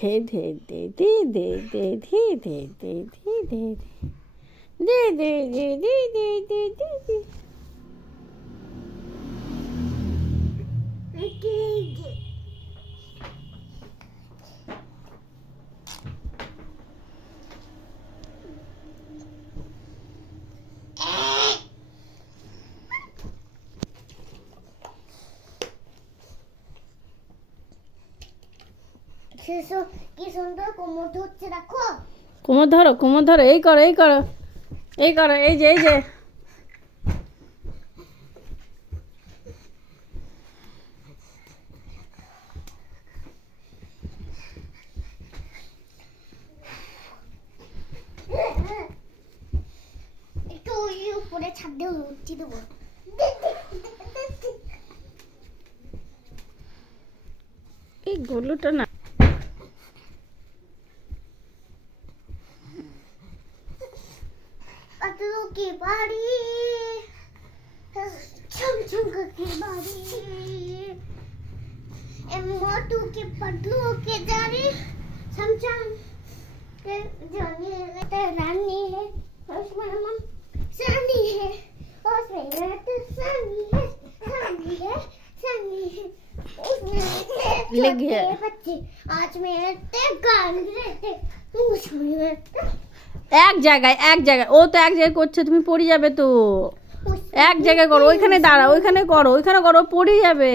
ধে ধে দে দে দে দে ধে দে দে ধে দে দে দে দে দে দে দে দে দে। কি সুন্দর কোমর ধরছে দেখো। কোমর ধরো, কোমর ধরো, এই করো, এই করো, এই করো, এই যে, এই যে। একটু ওই উপরে ছাদ দিয়ে উঠতে দেবো। এই গলুটা না পাতলু की बारी छम छम की बारी ए मोटू के पतलू के जारी छम छम के जानी ते रानी है उसमें हम सानी है उसमें रहते सानी है सानी है सानी है उसमें लग गया बच्चे आज मेरे ते गाल रहते उसमें रहते এক জায়গায়, এক জায়গায়। ও তো এক জায়গায় করছে, তুমি পড়ে যাবে তো। এক জায়গায় করো, ওইখানে দাঁড়া, ওইখানে করো, ওইখানে করো, পড়ে যাবে।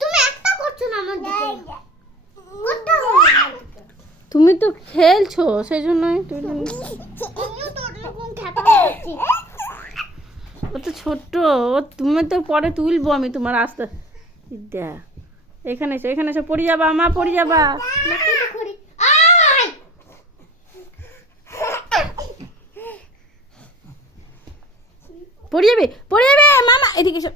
তুমি একটা করছো না আমার দিকে। তুমি তো খেলছো, সেই জন্যই ও তো ছোট্ট, ও তুমি তো পরে তুলবো আমি তোমার আস্তে। দেখ এখানে এসো, এখানে এসো, পড়ে যাবা, মা পড়ে যাবা। পড়ে যাবে, পড়ে যাবে মামা, এদিকে এসো।